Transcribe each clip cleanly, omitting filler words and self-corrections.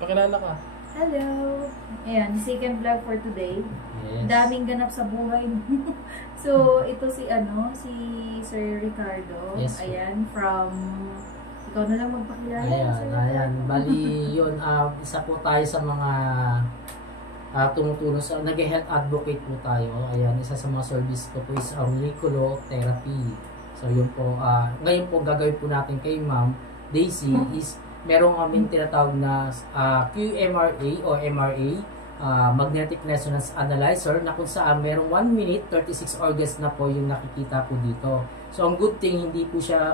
Pakilala ka. Hello! Ayan, second vlog for today. Yes. Daming ganap sa buhay mo. So, ito si Sir Ricardo. Yes, ayan, from... Ikaw na lang magpakilala. Ayan. Bali, yun, isa po tayo sa mga tumutulong sa, nag-health advocate po tayo. Ayan, isa sa mga service ko po is auricular therapy. So, yun po, ngayon po gagawin po natin kay Ma'am Daisy is merong kaming tinatawag na QMRA o MRA, Magnetic Resonance Analyzer, na kung saan merong 1 minute, 36 organs na po yung nakikita po dito. So, ang good thing,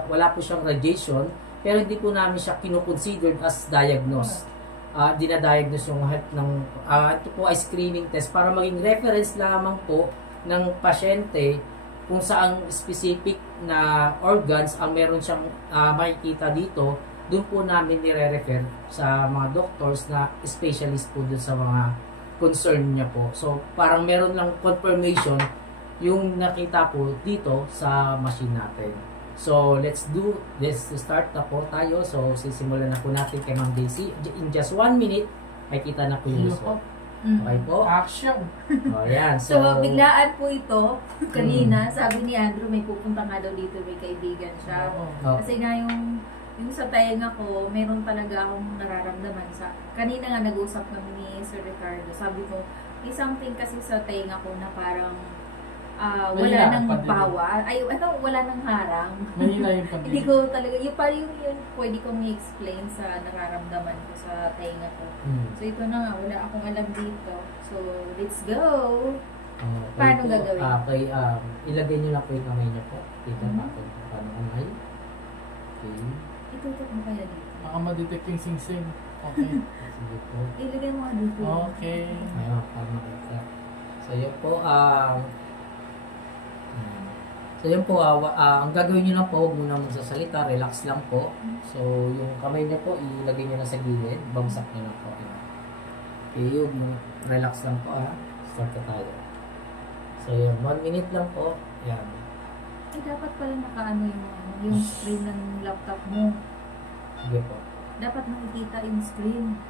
wala po siyang radiation, pero hindi po namin siya kinoconsidered as diagnose. Dinadiagnose yung health ng, ito po ay screening test para maging reference lamang po ng pasyente kung saan specific na organs ang meron siyang makikita dito. Doon po namin nire-refer sa mga doctors na specialist po doon sa mga concern niya po. So, parang meron lang confirmation yung nakita po dito sa machine natin. So, let's start na po tayo. So, sisimulan na po natin kay Ma'am Daisy. In just 1 minute, ay kita na po yung result. Okay po? Action! O, yan. So, biglaan po ito. Kanina, sabi ni Andrew, may pupunta nga daw dito, may kaibigan siya. Kasi nga yung sa tainga ko, meron talaga akong nararamdaman sa... Kanina nga nag-usap kami ni Sir Ricardo. Sabi ko, may something kasi sa tainga ko na parang wala nang power. Wala nang harang. Mahina yung pamilya. Hindi ko talaga, yung pwede kong i-explain sa nararamdaman ko sa tainga ko. So ito na nga, wala akong alam dito. So, let's go! Paano gagawin? Ilagay nyo lang po yung kamay nyo po. Tignan natin kung paano kamay. Okay. Itutok mo kaya dito. Baka ma-detect yung sing-sing. Okay. Sige po. Ilagay mo dito. Okay. Ayun, para makita. So, yun po, ang gagawin nyo lang po, huwag muna magsasalita, relax lang po. So, yung kamay nyo po, ilagay nyo na sa gilid, bangsak nyo lang po. Okay, yung relax lang po, start na tayo. So, yun, 1 minute lang po. Yan. Dapat pala nakaano yung screen ng laptop mo. Sige po. Dapat nakikita yung screen.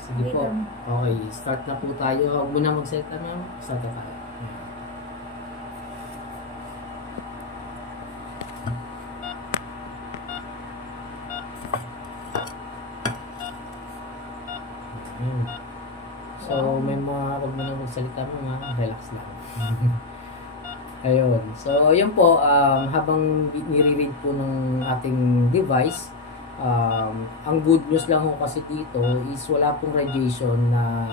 Sige po. Okay, start na po tayo. Huwag muna mag-set na, ma'am. Start na tayo. So, may huwag muna magsalita, ma'am. Relax lang. Ayun. So, yun po, habang nire-read po ng ating device, ang good news lang ho kasi dito is wala pong radiation na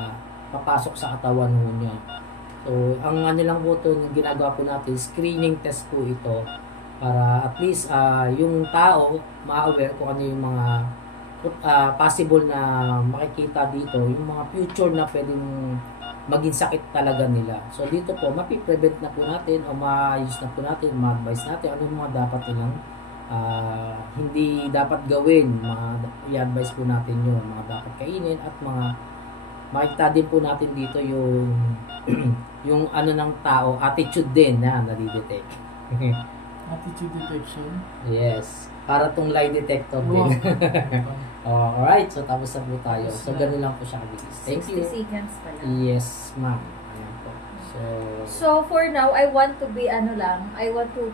papasok sa katawan ho niya. So, ang ano lang po ito, ginagawa po natin, screening test po ito para at least yung tao ma-aware kung ano yung mga possible na makikita dito, yung mga future na pwedeng maging sakit talaga nila. So dito po, mapiprevent na po natin o maayos na po natin, ma-advise natin ano mga dapat nilang hindi dapat gawin. I-advise po natin yun, mga dapat kainin at mga makikita din po natin dito yung yung ano ng tao, attitude din na nadidetect. Attitude detection? Yes. Para tong lie detector din. Alright, so tapos na po tayo. So, gano'n lang po siya kabilis. Thank you. 60 seconds pala. Yes, ma'am. Ayan po. So, for now, I want to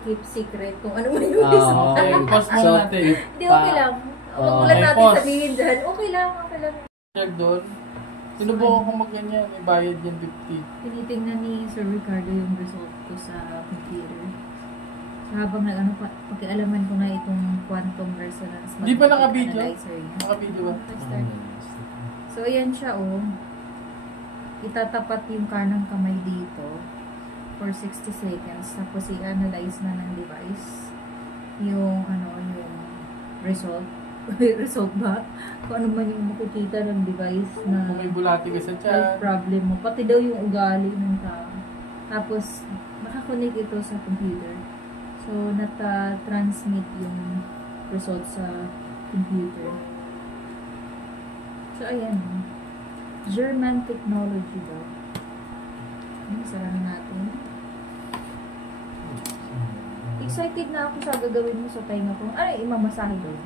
keep secret kung ano man yung result. Okay, pause mo natin. Hindi, okay lang. Huwag mo lang natin sabihin dyan. Okay lang. Check doon. Sinubukan ko mag-ganyan. May bayad yan 50. Tinitingnan ni Sir Ricardo yung result ko sa computer. Habang pakialaman ko na itong quantum resonance. Di ba naka-video? Naka-video ba? So, ayan siya, itatapat yung kanang kamay dito for 60 seconds. Tapos, i-analyze na ng device yung result. Result ba? Kung ano man yung makikita ng device na kung may bulati ka sa tiyan, problem mo. Pati daw yung ugali ng tao. Tapos, makakonect ito sa computer. So, nata-transmit yung result sa computer. So, ayan. German technology daw. Sarami natin. Excited na ako sa gagawin mo sa tainga ko. Ay, imamasahe doon.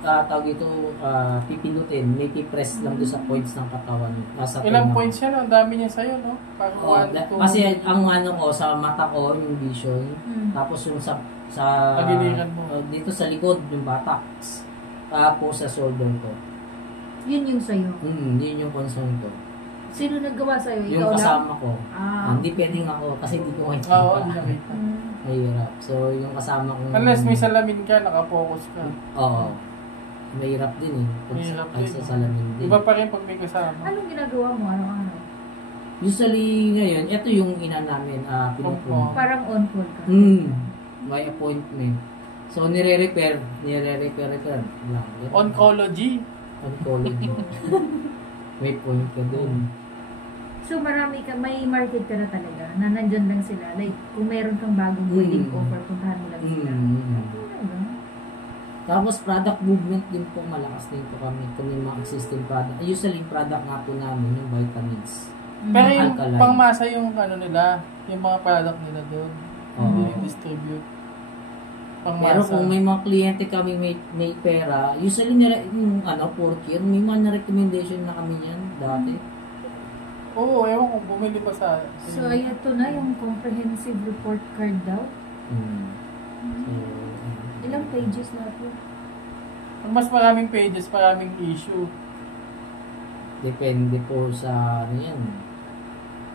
tawag ito, pipindutin, may pipress lang doon sa points ng katawan. Nasa Ilang tenga. points yan, no? Ang dami niya sa'yo, no? Parang Oo, 1, 2. kasi ang ano ko, sa mata ko, yung vision, tapos yung sa Pagiliran mo. dito sa likod, yung buttocks, tapos sa shoulder ko. Yun yung sa'yo. Yun yung concern ko. Sino naggawa sa'yo? Yung Ikaw lang? kasama ko. Hindi Okay. pwedeng ako kasi hindi ko makikita. Oo, hindi nakita. Mahirap. So, yung kasama ko... Unless may salamin ka, nakafocus ka. Oo. Mahirap din eh. Pag Mahirap ay, din. sa salamin din. Iba pa rin pag may kasama. Anong ginagawa mo? Araw-araw? Usually ngayon, ito yung ina namin, pinupuno. Parang on-call ka? By appointment. So, nire-repair lang. Oncology. Oncology. May point ka din. So marami ka, may market ka na talaga, na nandyan lang sila. Like, kung meron kang bagong pwedeng offer, puntahan mo lang sila. Talaga? Tapos product movement din po, malakas din po kami kung may mga existing product. Usually product nga po namin, yung vitamins. Pero yung Alkaline. pangmasa yung ano nila, yung mga product nila doon. Hindi distribute. Pangmasa. Pero kung may mga kliyente kami may pera, usually yung pork may mga recommendation na kami yan dati. Oo, ewan kung bumili pa sa... So, ay ito na yung comprehensive report card daw. So, Ilang pages na ito? Pag mas maraming pages, maraming issue. depende po sa ano yan.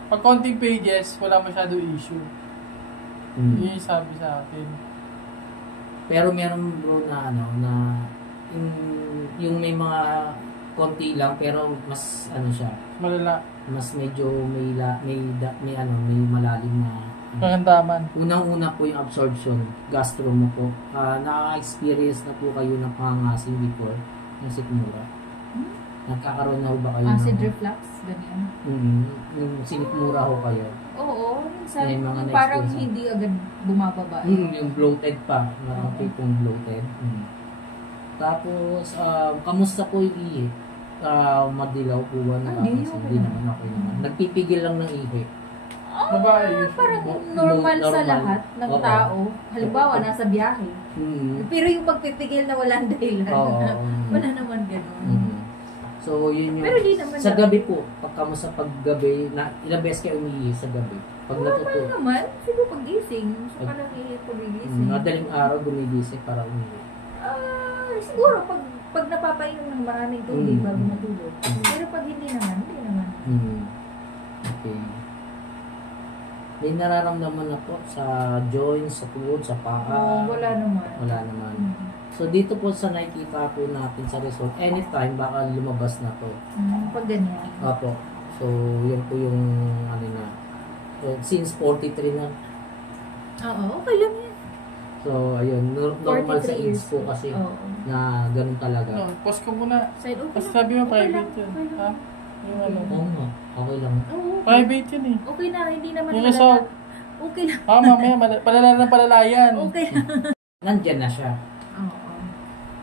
Pag konting pages, wala masyado issue. Yun yung sabi sa akin. Pero meron bro na na yung may mga konti lang pero mas siya, Malala. mas medyo may malalim na Parandaman. unang-una po yung absorption, gastro mo po. Nakaka-experience na po kayo ng pangangasim before ng sikmura. Nagkakaroon na ho ba kayo Acid ng reflux, ganyan. yung sinikmura ho kayo? Oo, minsan May mga parang na-experience. hindi agad bumababa. Yung bloated pa, marami po pong bloated. Tapos, kamusta po yung ihi? Madilaw po ba na Hindi, kamusta? okay Hindi naman. naman, okay naman. Nagpipigil lang ng ihi. Babae usually. Parang normal sa Normal. lahat ng Oo. tao. Halimbawa, nasa biyahe. Mm. Pero yung pagpipigil na walang dahilan, Oo. wala naman ganun. So, yun yung... Pero di naman Sa gabi po, pagkamusta paggabi, ilang beses kayo umihi sa gabi? Pag normal natutulog. naman. Siguro pagising. So, parang pagigising. Madaling araw gumigising para umihi. Siguro pag napapainom ng maraming tubig bago matulog. Pero pag hindi naman, hindi naman. Okay. May nararamdaman na po sa joints, sa tuhod, sa paa? Wala naman. Wala naman. So, dito po sa nakikita po natin sa result, anytime baka lumabas na to. Pag ganyan. Opo. So, yun po yung na. So, since 43 na. Oo, okay lang yan. So, ayun. Normal sa 43 age years. po kasi Oo. na ganun talaga. No, pause ko muna. Side okay Kasi lang. sabi mo Okay private lang, yun. okay lang. Ha? Yung ano. Oo nga. Okay lang. Oo, okay. Private yun eh. Okay na, hindi naman Yung malala. result. Okay lang. Mamaya, palala ng palala yan. Okay lang. Nandyan na siya. Oo.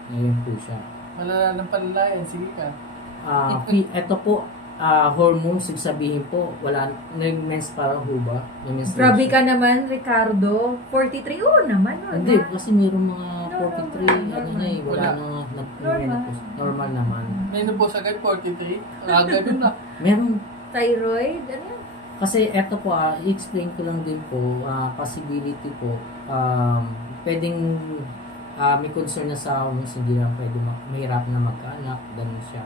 Ngayon po siya. Palala ng palala yan. Sige ka. Ito po, hormones, sabihin po, wala, nag-mens para ho ba? Grabe ka naman, Ricardo. 43, oo naman. Normal. Hindi, kasi mayroong mga Normal. 43, ano na eh, wala Wala. na, Normal. normal naman. Ngayon po sa agad, 43. Aga dun na. Meron, Thyroid, ano yan? kasi eto po, i-explain ko lang din po, possibility po, pwedeng may concern na sa hormones, hindi lang pwede mahirap na magkaanak, ganun siya.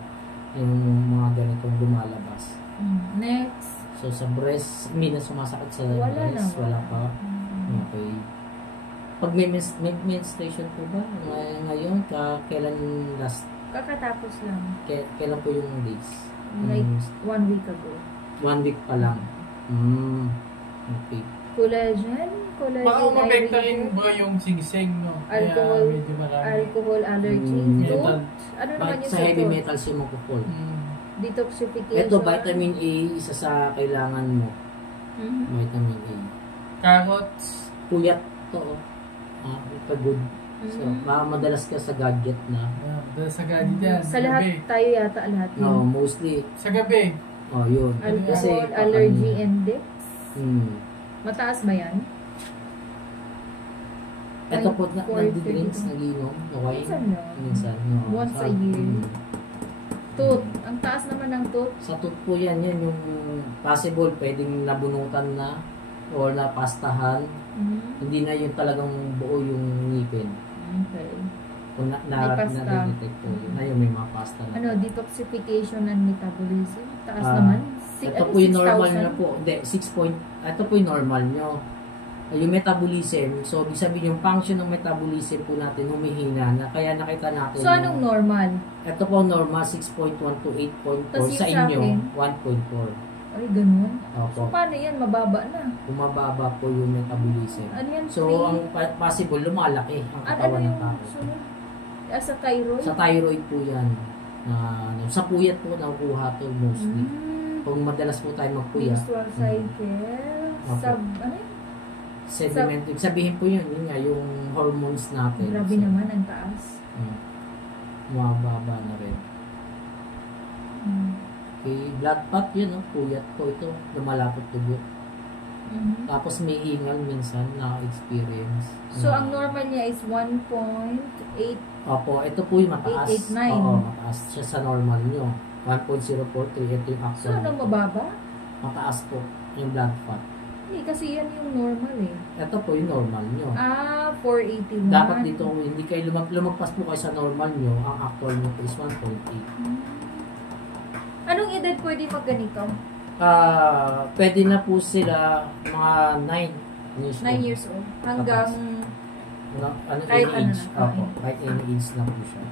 Yung mga ganitong lumalabas. Next. So sa breast, hindi na sumasakit sa Wala breast, naman. wala pa. Okay. Pag may menstruation po ba? Ngayon, kailan last, Kakatapos lang. kailan po yung days? Like 1 week ago. 1 week pa lang. Okay. Collagen? Baka umapekta diarrhea, rin ba yung singsing, no? Kaya Alcohol. medyo marami. alcohol allergy, Metal. food, ano naman Bakit yung sa heavy food? metals yung magpo-fall? Detoxification. Ito, vitamin A, isa sa kailangan mo. Vitamin A. Carrots. Puyat to. Ito good. So, madalas ka sa gadget na. Dahil sa gadi dyan. Sa lahat, Gabi. tayo yata lahat yun. No, mostly. Sa gabi. Yun. Alcohol allergy index. Hmm. Mataas ba yan? Ito po, 4:32. nagdi-drinks, nagiinom, okay? Minsan yun. Minsan, no. Once a year. Tooth. Ang taas naman ng tooth. Sa tooth po yan yung possible, pwedeng nabunutan na or napastahan. Hindi na yung talagang buo yung ngipin. Okay. Kung May pasta. na-detect po yun. Ayun, may mga pasta na. Ano, detoxification and metabolism. Taas Ah, naman. Ito po yung normal nyo po. Hindi, 6 point. Ito po yung normal nyo. Yung metabolism, so ibig sabihin yung function ng metabolism po natin humihina na kaya nakita natin. So, anong normal? Ito po normal 6.1 to 8.4 Tas sa yung inyo sa akin? 1.4. Ay, ganun. Opo. So, paano yan? Mababa na. Bumababa po yung metabolism. Ano yan? So, ang possible, lumalaki ang ano katawan ng yung tao. sunod? Sa thyroid? Sa thyroid po yan. Sa puyat po nakukuha to mostly. Kung madalas po tayo magpuyat. Menstrual cycle. Opo. Ano yun? Sediment. Sabihin po yun nga, yung hormones natin. Grabe So, naman, ang taas. Mababa na rin. Okay, blood clot yun, no? Puyat po ito. Lumalapot dugo. Tapos may hingal minsan na-experience. So, ang normal niya is 1.8. Opo, ito po yung mataas. 889. Oo, mataas siya sa normal nyo. 1.043, ito yung So, actual. anong mababa? Mataas po yung blood fat. Hindi, kasi yan yung normal eh. Ito po yung normal nyo. 481. Dapat dito, hindi kayo lumagpas po kayo sa normal nyo. Ang actual nyo po is 1.8. Anong edad pwede magganito? Pwede na po sila mga 9 years 9 years old. Hanggang... Kahit ano age. na, Opo, kahit any age na po siya.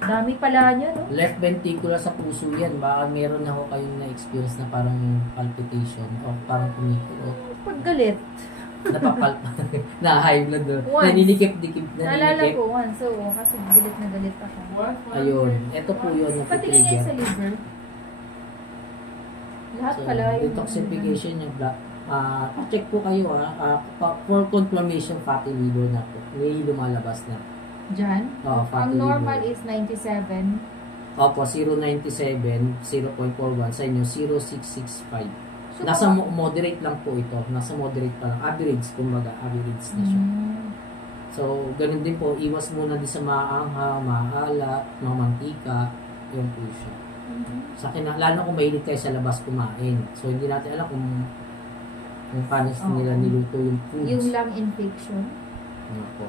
Dami pala niya, no? Left ventricular sa puso yan. Baka meron na ho kayong na-experience na parang palpitation o parang kumikilo. Pag galit. Napapalpa. Na high blood. Once. Naninikip-dikip. Naalala ko once. So, kasi galit na galit ako. Ayun. Ito po yun. Pati nga niya sa liver. Lahat So, pala yung... detoxification yung black. Check po kayo for confirmation fatty liver na po. May lumalabas na. Diyan? Fatty Ang normal liver. is 97. Opo, 0.97, 0.41. Sa inyo, 0.665. So, Nasa moderate lang po ito. Nasa moderate pa lang. Average, kumbaga. Average na siya. So, ganun din po. Iwas muna din sa maanghang, maalat, mga mantika. Yun po siya. Sa akin, lalo kung mahilig kayo sa labas kumain. So, hindi natin alam kung paano nila niluto yung foods. Yung lung infection. Ano po.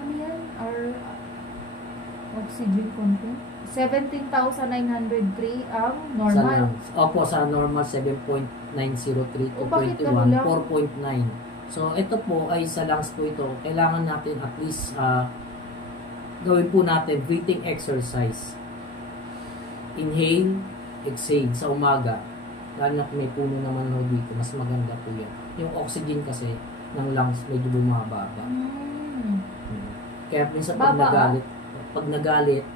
Ano yan? Oxygen content? 17,903 ang normal. Opo, sa normal 7.903 to O, bakit 21, ganun lang? 4.9. So, ito po ay sa lungs po ito. Kailangan natin at least gawin po natin breathing exercise. Inhale, exhale sa umaga. Lalo na may puno naman ho dito. Mas maganda po yan. Yung oxygen kasi ng lungs medyo bumababa. Kaya minsan pag nagalit,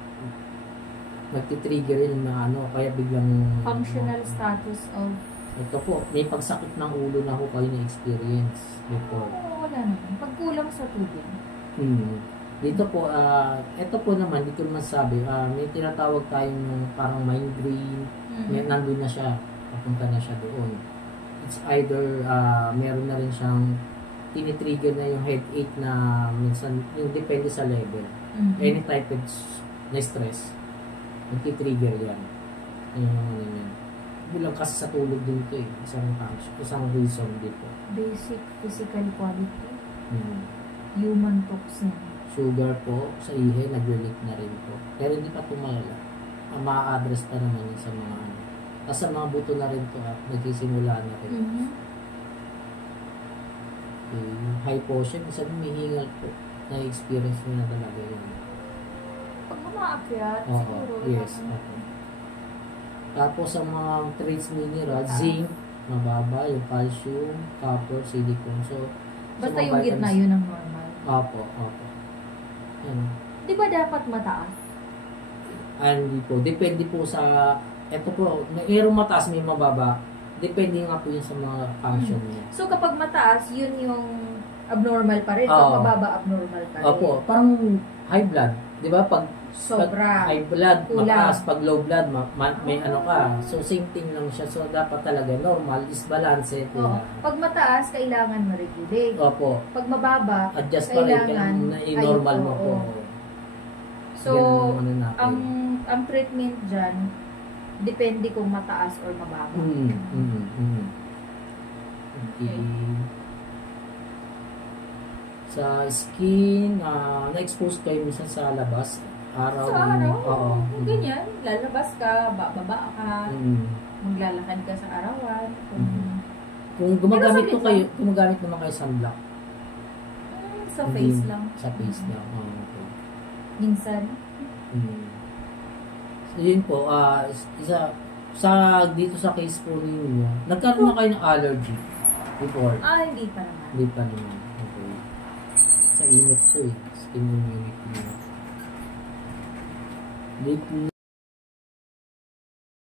nagtitrigger yun na kaya biglang... Functional status of... Ito po, may pagsakit ng ulo na ho kayo na-experience before. Wala naman. Pagkulang sa tubig. Dito po, ito po naman, dito naman sabi, may tinatawag tayong parang migraine, nandun na siya, papunta na siya doon. It's either, meron na rin siyang tinitrigger na yung headache na minsan, yung depende sa level. Any type of na stress, nagtitrigger yan. Ayun yan. Bilang kasi sa tulog din ito eh. Isang reason dito. Basic physical quality. Human toxin. Sugar po sa ihe, nag-relief na rin po. Pero hindi pa tumalala. Ma-address pa naman yun sa mga ano. Kasi sa mga buto na rin po nagsisimula na rin. Hypoxia, kasi may hingal po. Na-experience nyo na talaga yun. Pag umaakyat, Oo, siguro. yes. Okay. Tapos sa mga trace mineral, zinc, mababa, yung calcium, copper, silicone. So, basta yung gitna yun ang normal. Opo. Yan. Di ba dapat mataas? Hindi po. Depende po sa, eto po, mayroong mataas, may mababa. Depende nga po yun sa mga function niya. So, kapag mataas, yun yung abnormal pa rin. Kapag mababa, abnormal pa rin. Opo. Parang high blood. Di ba? Pag Sobra. High blood, Kulang. mataas. Pag low blood, may ano ka. So, same thing lang siya. So, dapat talaga normal is balance. Oo. Pag mataas, kailangan ma-regulate. Opo. Pag mababa, Adjust pa rin kailangan na i-normal mo po. So, Yan ang ano natin. ang treatment dyan, depende kung mataas or mababa. Okay. Sa skin, na-expose kayo minsan sa labas, araw. Sa araw, Oo. ganyan, lalabas ka, bababa ka, maglalakad ka sa arawan. Kung gumagamit naman kayo sunblock. Sa face lang. Sa face lang. Okay. Minsan. So, yun po, dito sa case po ninyo, nagkaroon na kayo ng allergy before? Hindi pa naman. Hindi pa naman. Okay. Sa init to eh. Skin immunity.